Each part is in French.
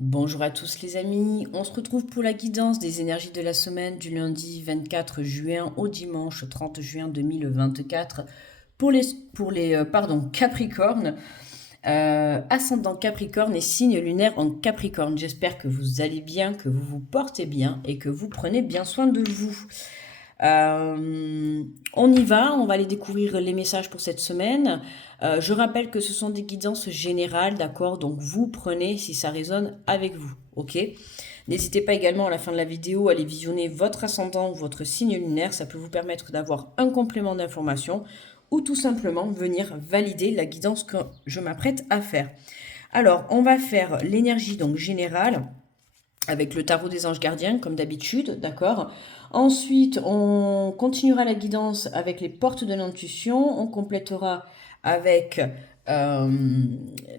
Bonjour à tous les amis, on se retrouve pour la guidance des énergies de la semaine du lundi 24 juin au dimanche 30 juin 2024 pour les Capricornes, ascendant Capricorne et signe lunaire en Capricorne. J'espère que vous allez bien, que vous vous portez bien et que vous prenez bien soin de vous. On y va, on va aller découvrir les messages pour cette semaine. Je rappelle que ce sont des guidances générales, d'accord? Donc vous prenez si ça résonne avec vous, ok? N'hésitez pas également à la fin de la vidéo à aller visionner votre ascendant ou votre signe lunaire, ça peut vous permettre d'avoir un complément d'information ou tout simplement venir valider la guidance que je m'apprête à faire. Alors, on va faire l'énergie donc générale avec le tarot des anges gardiens, comme d'habitude, d'accord? Ensuite, on continuera la guidance avec les portes de l'intuition. On complétera avec euh,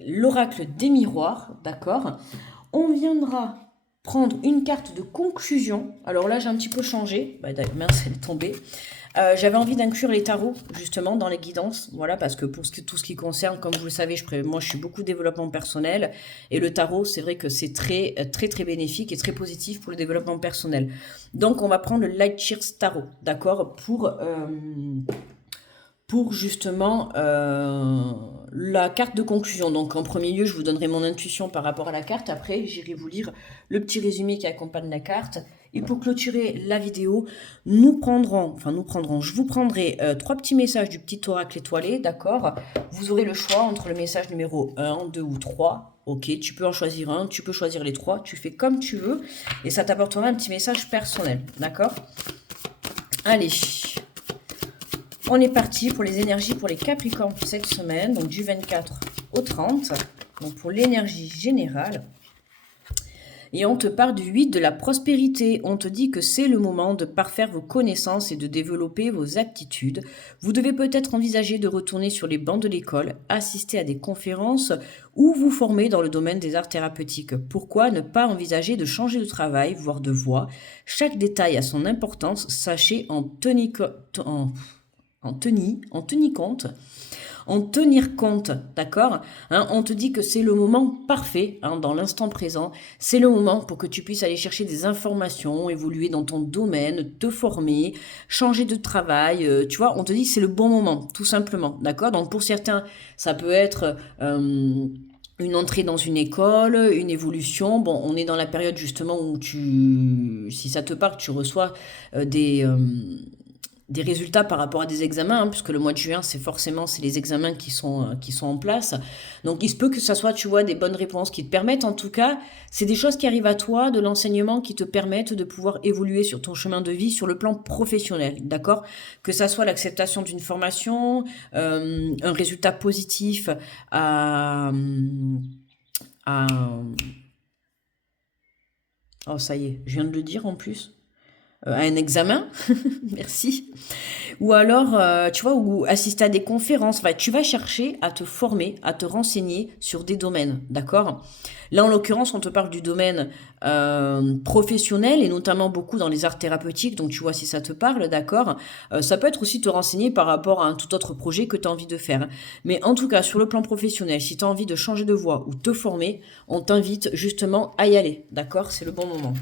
l'oracle des miroirs, d'accord? On viendra prendre une carte de conclusion. Alors là, j'ai un petit peu changé. Bah, mince, elle est tombée. J'avais envie d'inclure les tarots justement dans les guidances, voilà, parce que pour tout ce qui concerne, comme vous le savez, moi je suis beaucoup développement personnel et le tarot, c'est vrai que c'est très bénéfique et très positif pour le développement personnel. Donc on va prendre le Light Cheers Tarot, d'accord, pour justement la carte de conclusion. Donc en premier lieu, je vous donnerai mon intuition par rapport à la carte. Après, j'irai vous lire le petit résumé qui accompagne la carte. Et pour clôturer la vidéo, je vous prendrai trois petits messages du petit oracle étoilé, d'accord? Vous aurez le choix entre le message numéro 1, 2 ou 3. Ok, tu peux en choisir un, tu peux choisir les trois, tu fais comme tu veux. Et ça t'apportera un petit message personnel, d'accord? Allez, on est parti pour les énergies pour les Capricornes cette semaine, donc du 24 au 30, donc pour l'énergie générale. Et on te parle du 8 de la prospérité. On te dit que c'est le moment de parfaire vos connaissances et de développer vos aptitudes. Vous devez peut-être envisager de retourner sur les bancs de l'école, assister à des conférences ou vous former dans le domaine des arts thérapeutiques. Pourquoi ne pas envisager de changer de travail, voire de voie? Chaque détail a son importance. Sachez en tenir compte, d'accord? Hein, on te dit que c'est le moment parfait, hein, dans l'instant présent. C'est le moment pour que tu puisses aller chercher des informations, évoluer dans ton domaine, te former, changer de travail. Tu vois, on te dit que c'est le bon moment, tout simplement, d'accord? Donc pour certains, ça peut être une entrée dans une école, une évolution. Bon, on est dans la période justement où si ça te parle, tu reçois des résultats par rapport à des examens, hein, puisque le mois de juin, c'est les examens qui sont en place. Donc il se peut que ça soit, tu vois, des bonnes réponses qui te permettent, en tout cas, c'est des choses qui arrivent à toi, de l'enseignement qui te permettent de pouvoir évoluer sur ton chemin de vie, sur le plan professionnel, d'accord? Que ça soit l'acceptation d'une formation, un résultat positif à, à... Oh, ça y est, je viens de le dire en plus. À un examen, merci. Ou alors, tu vois, ou assister à des conférences. Enfin, tu vas chercher à te former, à te renseigner sur des domaines, d'accord? Là, en l'occurrence, on te parle du domaine professionnel et notamment beaucoup dans les arts thérapeutiques. Donc, tu vois si ça te parle, d'accord? Ça peut être aussi te renseigner par rapport à un tout autre projet que tu as envie de faire. Mais en tout cas, sur le plan professionnel, si tu as envie de changer de voie ou te former, on t'invite justement à y aller, d'accord? C'est le bon moment.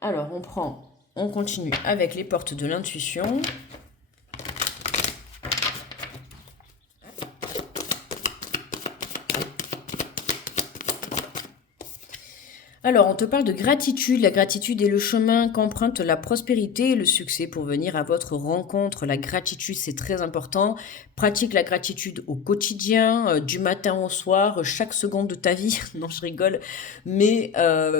Alors, on continue avec les portes de l'intuition. Alors, on te parle de gratitude. La gratitude est le chemin qu'emprunte la prospérité et le succès pour venir à votre rencontre. La gratitude, c'est très important. Pratique la gratitude au quotidien, du matin au soir, chaque seconde de ta vie. Non, je rigole. Mais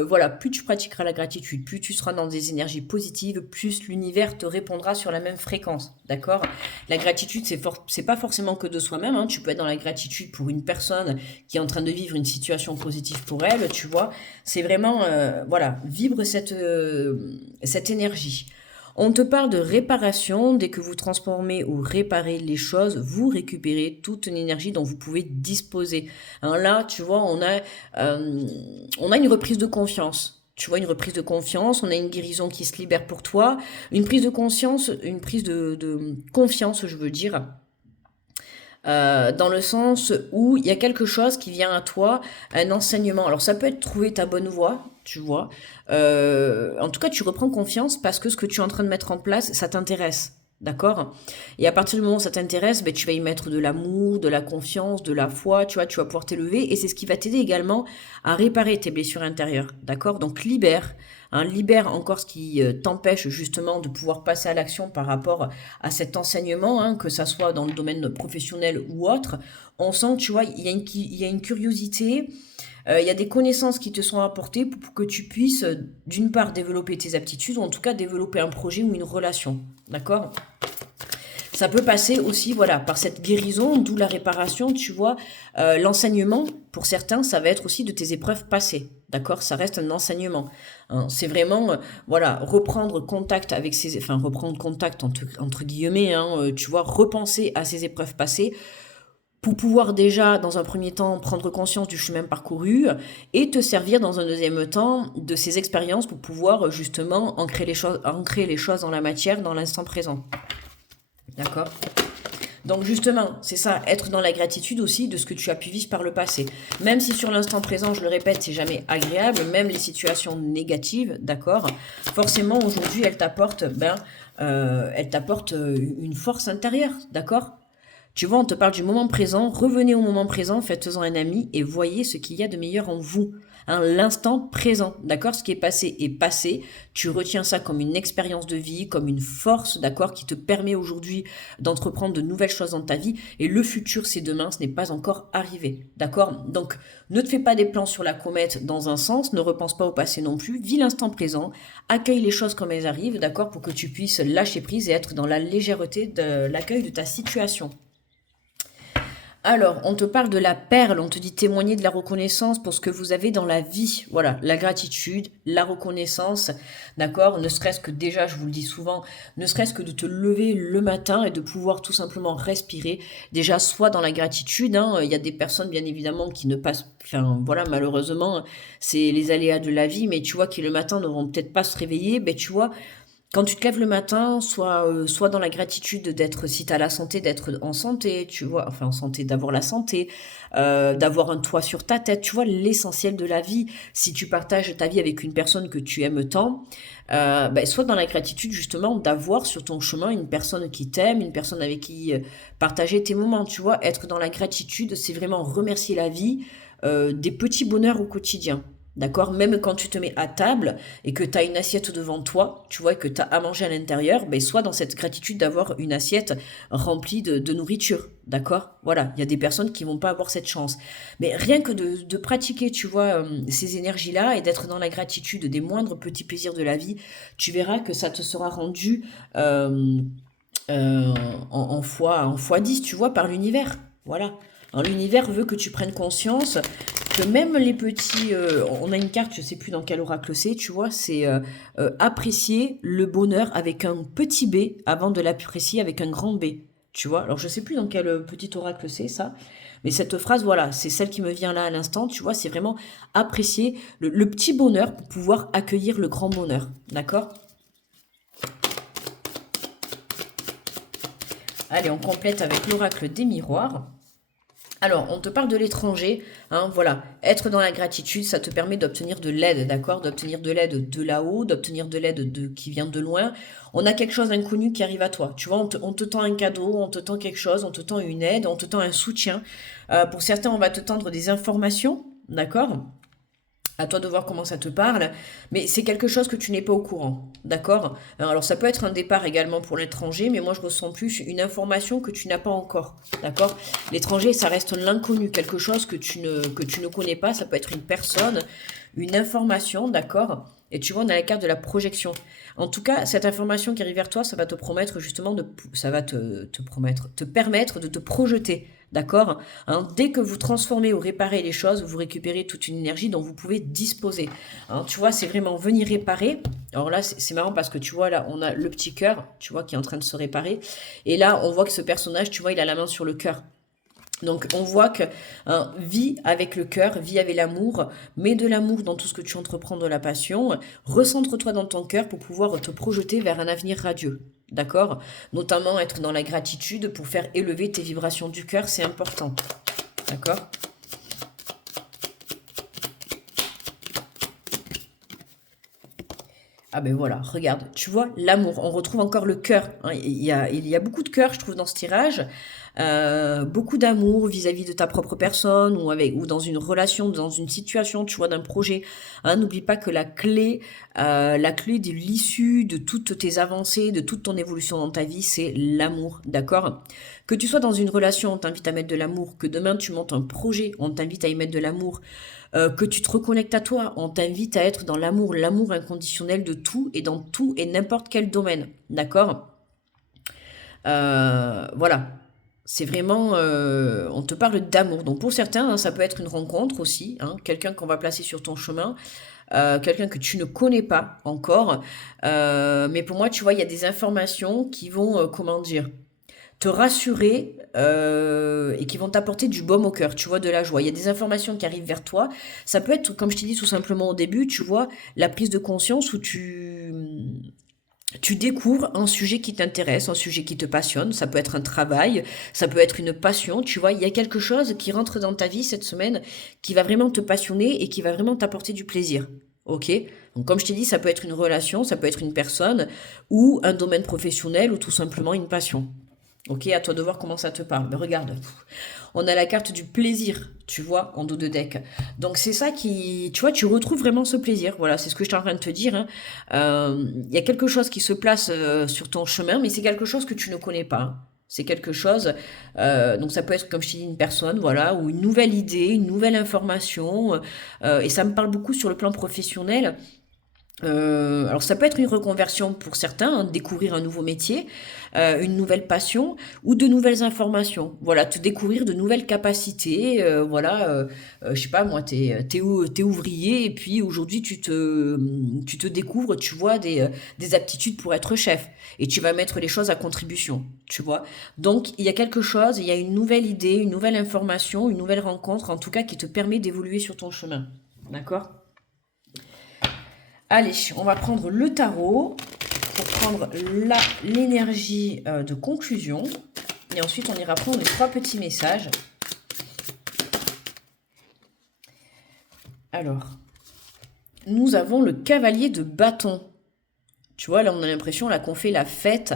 voilà, plus tu pratiqueras la gratitude, plus tu seras dans des énergies positives, plus l'univers te répondra sur la même fréquence. D'accord? La gratitude, c'est pas forcément que de soi-même, hein. Tu peux être dans la gratitude pour une personne qui est en train de vivre une situation positive pour elle, tu vois. C'est vraiment, voilà, vibre cette énergie. On te parle de réparation. Dès que vous transformez ou réparez les choses, vous récupérez toute une énergie dont vous pouvez disposer. Hein, là, tu vois, on a une reprise de confiance. Tu vois, une reprise de confiance, on a une guérison qui se libère pour toi, une prise de conscience, une prise de confiance, je veux dire, dans le sens où il y a quelque chose qui vient à toi, un enseignement. Alors ça peut être trouver ta bonne voie, tu vois. En tout cas, tu reprends confiance parce que ce que tu es en train de mettre en place, ça t'intéresse. D'accord? Et à partir du moment où ça t'intéresse, ben, tu vas y mettre de l'amour, de la confiance, de la foi, tu vois, tu vas pouvoir t'élever et c'est ce qui va t'aider également à réparer tes blessures intérieures. D'accord? Donc libère, hein, libère encore ce qui t'empêche justement de pouvoir passer à l'action par rapport à cet enseignement, hein, que ça soit dans le domaine professionnel ou autre. On sent, tu vois, il y a une curiosité, il y a des connaissances qui te sont apportées pour que tu puisses, d'une part, développer tes aptitudes, ou en tout cas développer un projet ou une relation. D'accord? Ça peut passer aussi, voilà, par cette guérison, d'où la réparation, tu vois. L'enseignement, pour certains, ça va être aussi de tes épreuves passées. D'accord? Ça reste un enseignement. Hein. C'est vraiment, voilà, reprendre contact avec ces, enfin, reprendre contact entre guillemets, hein, tu vois, repenser à ces épreuves passées pour pouvoir déjà, dans un premier temps, prendre conscience du chemin parcouru et te servir dans un deuxième temps de ces expériences pour pouvoir justement ancrer les choses dans la matière, dans l'instant présent. D'accord? Donc justement, c'est ça, être dans la gratitude aussi de ce que tu as pu vivre par le passé. Même si sur l'instant présent, je le répète, c'est jamais agréable, même les situations négatives, d'accord? Forcément, aujourd'hui, elles t'apportent une force intérieure, d'accord? Tu vois, on te parle du moment présent, revenez au moment présent, faites-en un ami et voyez ce qu'il y a de meilleur en vous. Hein, l'instant présent, d'accord? Ce qui est passé, tu retiens ça comme une expérience de vie, comme une force, d'accord, qui te permet aujourd'hui d'entreprendre de nouvelles choses dans ta vie et le futur, c'est demain, ce n'est pas encore arrivé, d'accord? Donc, ne te fais pas des plans sur la comète dans un sens, ne repense pas au passé non plus, vis l'instant présent, accueille les choses comme elles arrivent, d'accord, pour que tu puisses lâcher prise et être dans la légèreté de l'accueil de ta situation. Alors, on te parle de la perle, on te dit témoigner de la reconnaissance pour ce que vous avez dans la vie. Voilà, la gratitude, la reconnaissance, d'accord? Ne serait-ce que déjà, je vous le dis souvent, ne serait-ce que de te lever le matin et de pouvoir tout simplement respirer. Déjà, soit dans la gratitude, hein, il y a des personnes bien évidemment qui ne passent, enfin voilà, malheureusement, c'est les aléas de la vie, mais tu vois, qui le matin ne vont peut-être pas se réveiller, ben tu vois, quand tu te lèves le matin, soit dans la gratitude d'être, si tu as la santé, d'être en santé, tu vois, enfin en santé, d'avoir la santé, d'avoir un toit sur ta tête, tu vois, l'essentiel de la vie. Si tu partages ta vie avec une personne que tu aimes tant, ben, soit dans la gratitude justement d'avoir sur ton chemin une personne qui t'aime, une personne avec qui partager tes moments, tu vois. Être dans la gratitude, c'est vraiment remercier la vie des petits bonheurs au quotidien. D'accord? Même quand tu te mets à table et que tu as une assiette devant toi, tu vois, et que tu as à manger à l'intérieur, ben, sois dans cette gratitude d'avoir une assiette remplie de nourriture. D'accord? Voilà, il y a des personnes qui vont pas avoir cette chance. Mais rien que de pratiquer, tu vois, ces énergies-là et d'être dans la gratitude des moindres petits plaisirs de la vie, tu verras que ça te sera rendu euh, euh, en fois 10, tu vois, par l'univers. Voilà. Alors, l'univers veut que tu prennes conscience que même les petits... on a une carte, je sais plus dans quel oracle c'est, tu vois, c'est apprécier le bonheur avec un petit b avant de l'apprécier avec un grand B. Tu vois, alors je sais plus dans quel petit oracle c'est ça, mais cette phrase, voilà, c'est celle qui me vient là à l'instant, tu vois, c'est vraiment apprécier le petit bonheur pour pouvoir accueillir le grand bonheur. D'accord? Allez, on complète avec l'oracle des miroirs. Alors, on te parle de l'étranger, hein, voilà. Être dans la gratitude, ça te permet d'obtenir de l'aide, d'accord? D'obtenir de l'aide de là-haut, d'obtenir de l'aide qui vient de loin. On a quelque chose d'inconnu qui arrive à toi. Tu vois, on te tend un cadeau, on te tend quelque chose, on te tend une aide, on te tend un soutien. Pour certains, on va te tendre des informations, d'accord? À toi de voir comment ça te parle, mais c'est quelque chose que tu n'es pas au courant, d'accord? Alors ça peut être un départ également pour l'étranger, mais moi je ressens plus une information que tu n'as pas encore, d'accord? L'étranger, ça reste l'inconnu, quelque chose que tu ne connais pas, ça peut être une personne, une information, d'accord? Et tu vois, on a la carte de la projection. En tout cas, cette information qui arrive vers toi, ça va te promettre justement ça va te promettre, te permettre de te projeter. D'accord? Hein, dès que vous transformez ou réparez les choses, vous récupérez toute une énergie dont vous pouvez disposer. Hein, tu vois, c'est vraiment venir réparer. Alors là, c'est marrant parce que tu vois, là, on a le petit cœur, tu vois, qui est en train de se réparer. Et là, on voit que ce personnage, tu vois, il a la main sur le cœur. Donc on voit que vis avec le cœur, vis avec l'amour, mets de l'amour dans tout ce que tu entreprends, de la passion, recentre-toi dans ton cœur pour pouvoir te projeter vers un avenir radieux. d'accord? Notamment être dans la gratitude pour faire élever tes vibrations du cœur, c'est important, d'accord? Ah ben voilà, regarde, tu vois, l'amour, on retrouve encore le cœur, hein. Il y a beaucoup de cœur, je trouve, dans ce tirage. Beaucoup d'amour vis-à-vis de ta propre personne ou dans une relation, dans une situation, tu vois, d'un projet. Hein, n'oublie pas que la clé de l'issue de toutes tes avancées, de toute ton évolution dans ta vie, c'est l'amour, d'accord? Que tu sois dans une relation, on t'invite à mettre de l'amour. Que demain tu montes un projet, on t'invite à y mettre de l'amour. Que tu te reconnectes à toi, on t'invite à être dans l'amour inconditionnel de tout et dans tout et n'importe quel domaine, d'accord? Voilà, c'est vraiment, on te parle d'amour. Donc pour certains, hein, ça peut être une rencontre aussi, hein, quelqu'un qu'on va placer sur ton chemin, quelqu'un que tu ne connais pas encore. Mais pour moi, tu vois, il y a des informations qui vont, comment dire, te rassurer et qui vont t'apporter du baume au cœur, tu vois, de la joie. Il y a des informations qui arrivent vers toi. Ça peut être, comme je t'ai dit tout simplement au début, tu vois, la prise de conscience où tu découvres un sujet qui t'intéresse, un sujet qui te passionne. Ça peut être un travail, ça peut être une passion, tu vois. Il y a quelque chose qui rentre dans ta vie cette semaine qui va vraiment te passionner et qui va vraiment t'apporter du plaisir. Ok? Donc, comme je t'ai dit, ça peut être une relation, ça peut être une personne ou un domaine professionnel ou tout simplement une passion. Ok, à toi de voir comment ça te parle. Mais regarde, on a la carte du plaisir, tu vois, en dos de deck. Donc c'est ça qui, tu vois, tu retrouves vraiment ce plaisir. Voilà, c'est ce que je suis en train de te dire, hein. Il y a quelque chose qui se place sur ton chemin, mais c'est quelque chose que tu ne connais pas, hein. C'est quelque chose, donc ça peut être, comme je t'ai dit, une personne, voilà, ou une nouvelle idée, une nouvelle information. Et ça me parle beaucoup sur le plan professionnel. Alors ça peut être une reconversion pour certains, hein, découvrir un nouveau métier, une nouvelle passion ou de nouvelles informations. Voilà, te découvrir de nouvelles capacités. Voilà, je sais pas moi, t'es ouvrier et puis aujourd'hui tu te découvres, tu vois des aptitudes pour être chef et tu vas mettre les choses à contribution, tu vois. Donc il y a quelque chose, il y a une nouvelle idée, une nouvelle information, une nouvelle rencontre, en tout cas qui te permet d'évoluer sur ton chemin. D'accord? Allez, on va prendre le tarot pour prendre l'énergie de conclusion. Et ensuite, on ira prendre les 3 petits messages. Alors, nous avons le cavalier de bâton. Tu vois, là, on a l'impression là qu'on fait la fête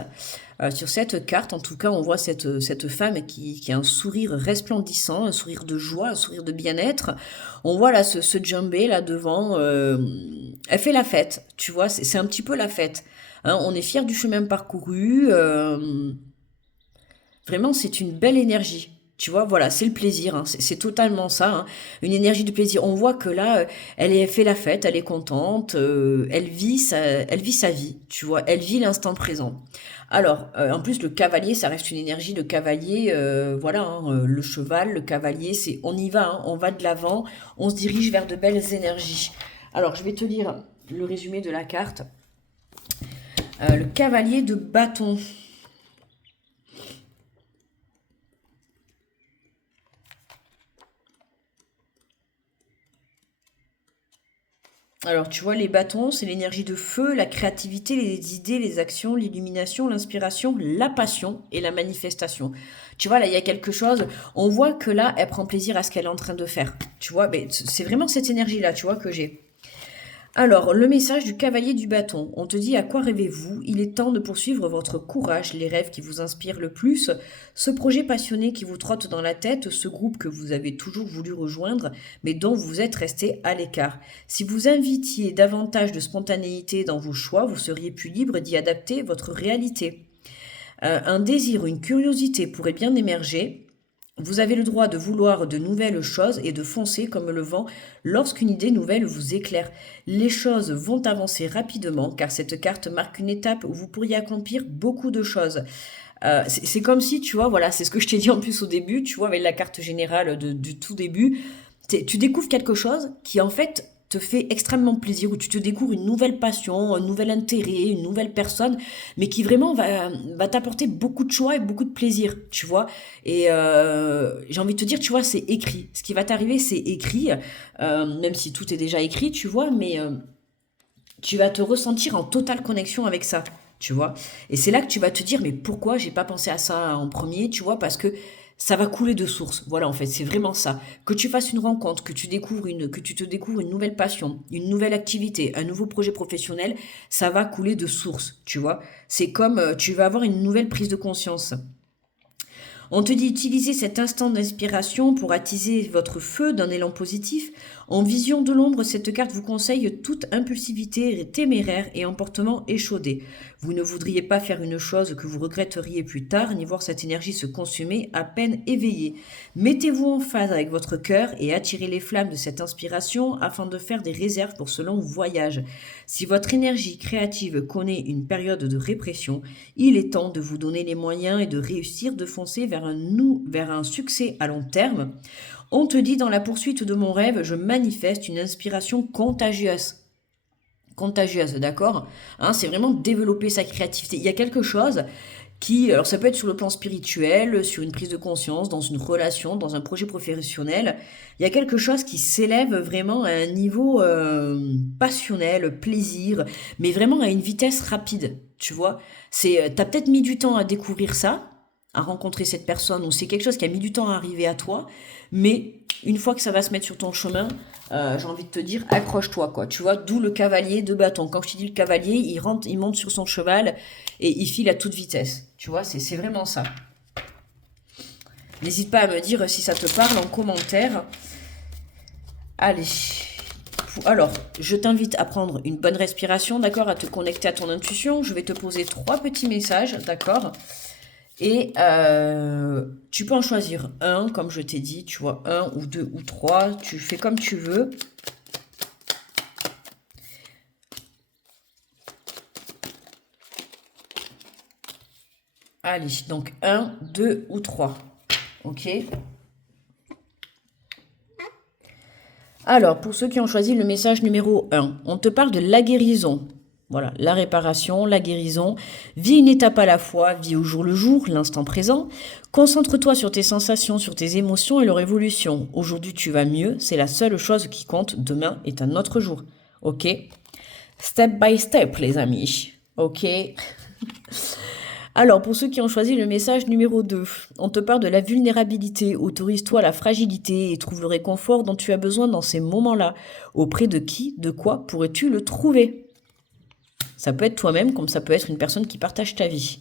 sur cette carte. En tout cas, on voit cette femme qui a un sourire resplendissant, un sourire de joie, un sourire de bien-être. On voit là ce djembé là devant. Elle fait la fête, tu vois, c'est un petit peu la fête. Hein, on est fiers du chemin parcouru. Vraiment, c'est une belle énergie. Tu vois, voilà, c'est le plaisir, hein, c'est totalement ça, hein, une énergie de plaisir. On voit que là, elle fait la fête, elle est contente, elle vit sa vie, tu vois, elle vit l'instant présent. Alors, en plus, le cavalier, ça reste une énergie de cavalier, voilà, hein, le cheval, le cavalier, c'est on y va, hein, on va de l'avant, on se dirige vers de belles énergies. Alors, je vais te lire le résumé de la carte. Le cavalier de bâton. Alors, tu vois, les bâtons, c'est l'énergie de feu, la créativité, les idées, les actions, l'illumination, l'inspiration, la passion et la manifestation. Tu vois, là, il y a quelque chose. On voit que là, elle prend plaisir à ce qu'elle est en train de faire. Tu vois, mais c'est vraiment cette énergie-là, tu vois, que j'ai. Alors, le message du cavalier du bâton. On te dit à quoi rêvez-vous? Il est temps de poursuivre votre courage, les rêves qui vous inspirent le plus, ce projet passionné qui vous trotte dans la tête, ce groupe que vous avez toujours voulu rejoindre, mais dont vous êtes resté à l'écart. Si vous invitiez davantage de spontanéité dans vos choix, vous seriez plus libre d'y adapter votre réalité. Un désir ou une curiosité pourrait bien émerger. Vous avez le droit de vouloir de nouvelles choses et de foncer comme le vent lorsqu'une idée nouvelle vous éclaire. Les choses vont avancer rapidement car cette carte marque une étape où vous pourriez accomplir beaucoup de choses. C'est comme si, tu vois, voilà, c'est ce que je t'ai dit en plus au début, tu vois, avec la carte générale du tout début, tu découvres quelque chose qui en fait te fait extrêmement plaisir, où tu te découvres une nouvelle passion, un nouvel intérêt, une nouvelle personne, mais qui vraiment va t'apporter beaucoup de joie et beaucoup de plaisir, tu vois. Et j'ai envie de te dire, tu vois, c'est écrit. Ce qui va t'arriver, c'est écrit, même si tout est déjà écrit, tu vois, mais tu vas te ressentir en totale connexion avec ça. tu vois. Et c'est là que tu vas te dire, mais pourquoi j'ai pas pensé à ça en premier, tu vois, parce que ça va couler de source. Voilà, en fait, c'est vraiment ça. Que tu fasses une rencontre, que tu te découvres une nouvelle passion, une nouvelle activité, un nouveau projet professionnel, ça va couler de source, tu vois. C'est comme tu vas avoir une nouvelle prise de conscience. On te dit utiliser cet instant d'inspiration pour attiser votre feu d'un élan positif. En vision de l'ombre, cette carte vous conseille toute impulsivité téméraire et emportement échaudé. Vous ne voudriez pas faire une chose que vous regretteriez plus tard, ni voir cette énergie se consumer à peine éveillée. Mettez-vous en phase avec votre cœur et attirez les flammes de cette inspiration afin de faire des réserves pour ce long voyage. Si votre énergie créative connaît une période de répression, il est temps de vous donner les moyens et de réussir de foncer vers un succès à long terme. On te dit dans la poursuite de mon rêve, je manifeste une inspiration contagieuse. Contagieuse, d'accord, hein, c'est vraiment développer sa créativité. Il y a quelque chose qui, alors ça peut être sur le plan spirituel, sur une prise de conscience, dans une relation, dans un projet professionnel, il y a quelque chose qui s'élève vraiment à un niveau passionnel, plaisir, mais vraiment à une vitesse rapide, tu vois. T'as peut-être mis du temps à découvrir ça, à rencontrer cette personne, ou c'est quelque chose qui a mis du temps à arriver à toi, mais une fois que ça va se mettre sur ton chemin, j'ai envie de te dire, accroche-toi, quoi. Tu vois, d'où le cavalier de bâton. Quand je te dis le cavalier, il monte sur son cheval et il file à toute vitesse. Tu vois, c'est vraiment ça. N'hésite pas à me dire si ça te parle en commentaire. Allez. Alors, je t'invite à prendre une bonne respiration, d'accord, à te connecter à ton intuition. Je vais te poser 3 petits messages, d'accord. Et tu peux en choisir un, comme je t'ai dit, tu vois, un ou deux ou trois. Tu fais comme tu veux. Allez, donc 1, 2 ou 3. Ok. Alors, pour ceux qui ont choisi le message numéro 1, on te parle de la guérison. Voilà, la réparation, la guérison. Vis une étape à la fois, vis au jour le jour, l'instant présent. Concentre-toi sur tes sensations, sur tes émotions et leur évolution. Aujourd'hui, tu vas mieux, c'est la seule chose qui compte. Demain est un autre jour. Ok? Step by step, les amis. Ok? Alors, pour ceux qui ont choisi le message numéro 2, on te parle de la vulnérabilité. Autorise-toi à la fragilité et trouve le réconfort dont tu as besoin dans ces moments-là. Auprès de qui, de quoi pourrais-tu le trouver? Ça peut être toi-même, comme ça peut être une personne qui partage ta vie.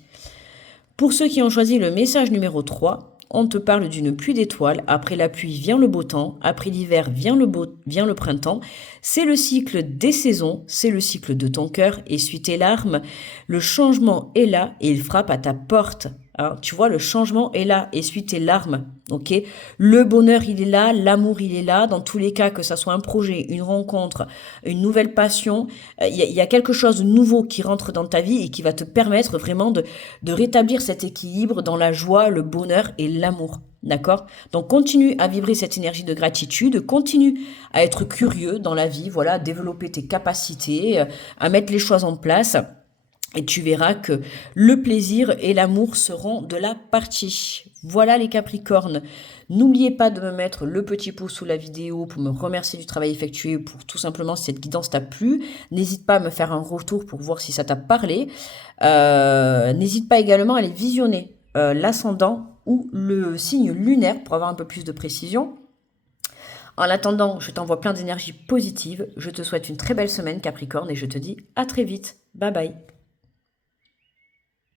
Pour ceux qui ont choisi le message numéro 3, on te parle d'une pluie d'étoiles. Après la pluie vient le beau temps. Après l'hiver vient le printemps. C'est le cycle des saisons. C'est le cycle de ton cœur. Essuie tes larmes. Le changement est là et il frappe à ta porte. Hein, tu vois, le changement est là. Essuie tes larmes. Ok. Le bonheur, il est là. L'amour, il est là. Dans tous les cas, que ça soit un projet, une rencontre, une nouvelle passion, y a quelque chose de nouveau qui rentre dans ta vie et qui va te permettre vraiment de rétablir cet équilibre dans la joie, le bonheur et l'amour. D'accord? Donc continue à vibrer cette énergie de gratitude, continue à être curieux dans la vie, voilà, à développer tes capacités, à mettre les choses en place. Et tu verras que le plaisir et l'amour seront de la partie. Voilà les Capricornes. N'oubliez pas de me mettre le petit pouce sous la vidéo pour me remercier du travail effectué, pour tout simplement si cette guidance t'a plu. N'hésite pas à me faire un retour pour voir si ça t'a parlé. N'hésite pas également à aller visionner l'ascendant ou le signe lunaire pour avoir un peu plus de précision. En attendant, je t'envoie plein d'énergie positive. Je te souhaite une très belle semaine Capricorne et je te dis à très vite. Bye bye.